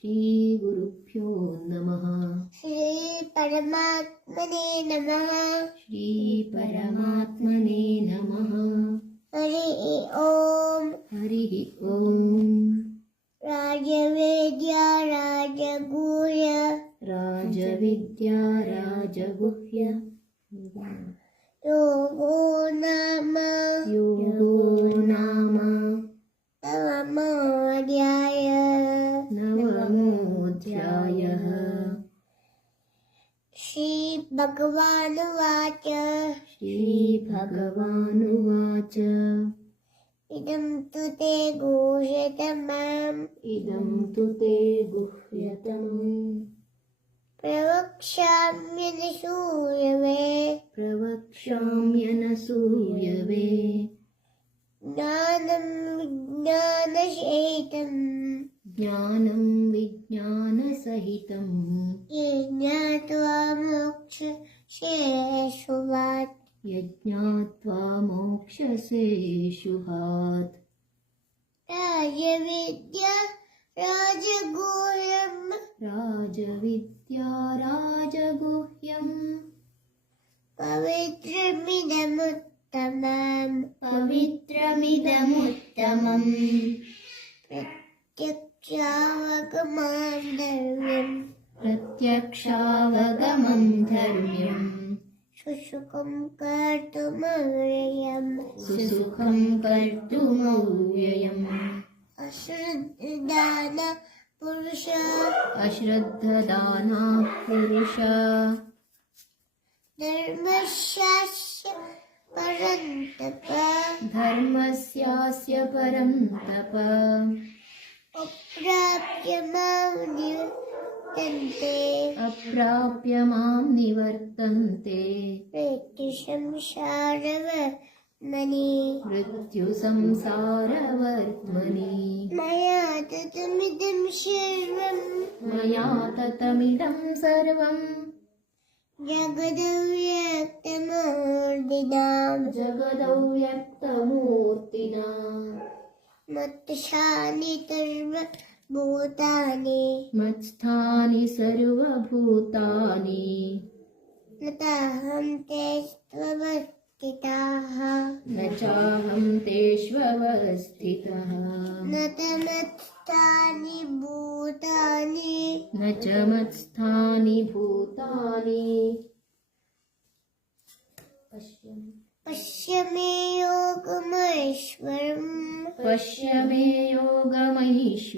श्रीगुरुभ्यो नमः। श्रीपरमात्मने नमः। श्रीपरमात्मने नमः। हरिः ओम्। हरिः ओम्। राजवेद्या राजगुह्य राजविद्या राजगुह्य योगो नाम नवमोऽध्यायः। श्रीभगवानुवाच श्रीभगवानुवाच इदं तु ते गुह्यतमम् इदं तु ते गुह्यतमम् प्रवक्ष्याम्यनसूयवे ज्ञानं विज्ञानसहितं ज्ञात्वा यज्ञात्वा मोक्षसे शुभात्। राजविद्या राजगुह्यम् राजविद्या राजगुह्यम् पवित्रमिदमुत्तमम् प्रत्यक्षावगमं धर्म्यम् सुसुखं कर्तुमव्ययम् अश्रद्धदानः पुरुष धर्मस्यास्य परन्तप अप्राप्य मां निवर्तन्ते मृत्युसंसारवर्त्मनि मया ततमिदं सर्वम् जगदौ व्यक्तमूर्तिना मत्स्थानि सर्वभूतानि न चाहं तेष्वस्थितः न च मत्स्थानि भूतानि पश्य मे योगमैश्वरम्